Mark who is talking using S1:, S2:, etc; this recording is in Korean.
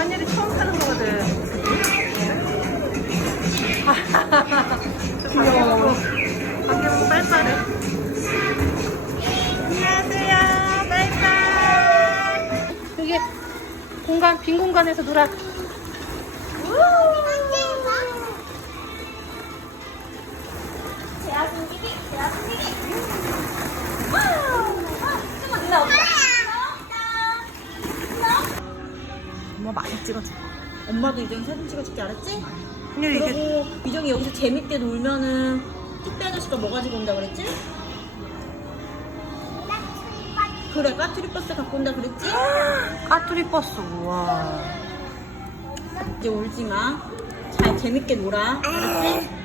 S1: 이런 일이 처음 타는 거거든.
S2: 귀여워. 안경 빨빨해. 안녕하세요. 빨빨. 여기 공간, 빈 공간에서 놀아.
S3: 제가 숨기기, 제가 숨기기.
S2: 엄마 많이 찍어줘.
S4: 엄마도 이제 사진 찍어줄게 알았지?
S2: 근데 이게
S4: 그리고 미정이 여기서 재밌게 놀면은 택배 아저씨가 뭐 가지고 온다 그랬지? 그래 까투리 버스 갖고 온다 그랬지?
S2: 까투리 버스, 우와.
S4: 이제 울지 마. 잘 재밌게 놀아. 알았지?